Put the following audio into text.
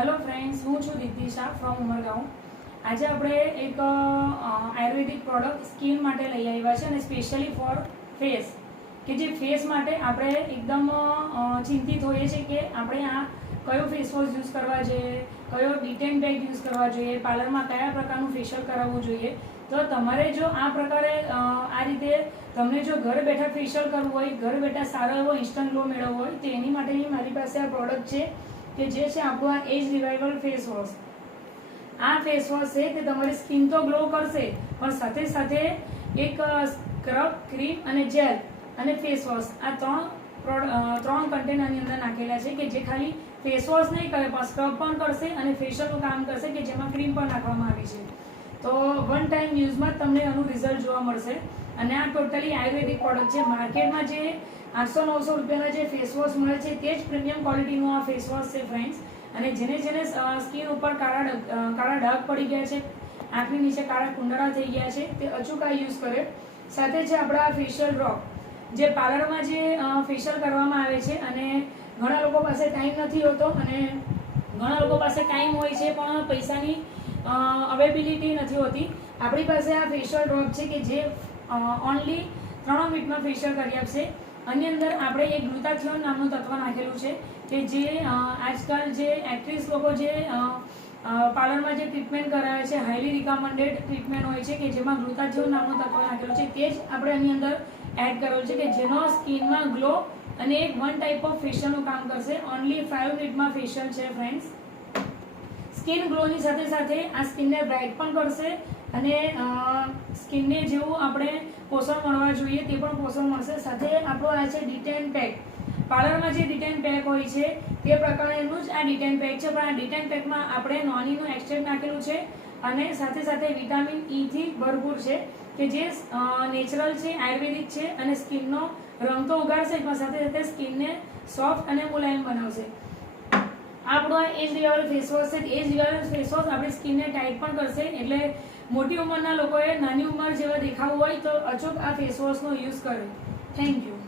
Hello friends, હું છું Deepti Shah from Umargam. આજે આપણે એક આયુર્વેદિક પ્રોડક્ટ સ્કિન માટે લઈ આવ્યા છે અને સ્પેશિયલી ફોર ફેસ, કે જે ફેસ માટે આપણે એકદમ ચિંતિત હોઈએ છીએ કે આપણે આ કયો ફેસ વોશ યુઝ કરવા જોઈએ, કયો ડિટેન પેક યુઝ કરવા જોઈએ, પાર્લરમાં કયા પ્રકારનું ફેશિયલ કરાવવું જોઈએ. તો તમારે જો આ પ્રકારે આ રીતે તમને જો ઘર બેઠા ફેશિયલ કરવું હોય, ઘર બેઠા સારો એવો ઇન્સ્ટન્ટ ગ્લો મેળવવો હોય, તો એની માટેની મારી પાસે આ પ્રોડક્ટ છે કે જે છે આપણું આ એજ રિવાઇવલ ફેસ વોશ. આ ફેસ વોશ છે તે તમારી સ્કિન તો ગ્લો કરશે, પણ સાથે સાથે એક સ્ક્રબ, ક્રીમ અને જેલ અને ફેસ વોશ, આ ત્રણ કન્ટેનરની અંદર નાખેલા છે કે જે ખાલી ફેસ વોશ નહીં કરે પણ સ્ક્રબ પણ કરશે અને ફેશિયલનું કામ કરશે, કે જેમાં ક્રીમ પણ નાખવામાં આવી છે. તો વન ટાઈમ યુઝમાં જ તમને આનું રિઝલ્ટ જોવા મળશે. અને આ ટોટલી આયુર્વેદિક પ્રોડક્ટ છે. માર્કેટમાં જે 800-900 રૂપિયાના જે ફેસ વોશ મળે છે તે જ પ્રીમિયમ ક્વોલિટીનું આ ફેસ વોશ છે ફ્રેન્ડ્સ. અને જેને સ્કિન ઉપર કાળા ડાઘ પડી ગયા છે, આંખની નીચે કાળા કુંડાળા થઈ ગયા છે, તે અચૂક આ યુઝ કરે. સાથે છે આપણા ફેશિયલ ડ્રોપ, જે પાર્લરમાં જે ફેશિયલ કરવામાં આવે છે. અને ઘણા લોકો પાસે ટાઈમ નથી હોતો અને ઘણા લોકો પાસે ટાઈમ હોય છે પણ પૈસાની અવેબિલિટી નથી હોતી. આપણી પાસે આ ફેશિયલ ડ્રોપ છે કે જે ઓનલી 3 મિનિટમાં ફેશિયલ કરી આપશે. આની અંદર આપણે એક ગ્લુટાથિયોન નામનું તત્વ નાખેલું છે કે જે આજકાલ જે એક્ટ્રેસ લોકો જે પાર્લરમાં જે ટ્રીટમેન્ટ કરાવે છે, હાઈલી રિકમેન્ડેડ ટ્રીટમેન્ટ હોય છે કે જેમાં ગ્લુટાથિયોન નામનું તત્વ નાખેલું છે, તે જ આપણે આની અંદર એડ કરેલું છે કે જેનો સ્કિનમાં ગ્લો અને એક વન ટાઈપ ઓફ ફેશિયલનું કામ કરશે. ઓનલી 5 મિનિટમાં ફેશિયલ છે ફ્રેન્ડ્સ. સ્કિન ગ્લોની સાથે સાથે આ સ્કિનને બ્રાઇટ પણ કરશે અને સ્કિનને જેવું આપણે પોષણ મળવા જોઈએ તે પણ પોષણ મળશે. સાથે આપણો આ છે ડિટેન પેક. પાર્લરમાં જે ડિટેન પેક હોય છે તે પ્રકારનું જ આ ડિટેન પેક છે, પણ આ ડિટેન પેકમાં આપણે નોનીનું એક્સટ્રેક્ટ નાખેલું છે અને સાથે સાથે વિટામિન ઈ થી ભરપૂર છે કે જે નેચરલ છે, આયુર્વેદિક છે અને સ્કિનનો રંગ તો ઉગાડશે પણ સાથે સાથે સ્કિનને સોફ્ટ અને મુલાયમ બનાવશે. આપણો આ એજ રિવાઇવલ ફેસ વોશ છે. એજ રિવાઇવલ ફેસ વોશ આપણી સ્કિનને ટાઈટ પણ કરશે, એટલે મોટી ઉંમરના લોકોએ નાની ઉંમર જેવા દેખાવું હોય તો અચૂક આ ફેસ વોશનો યુઝ કરે. Thank you.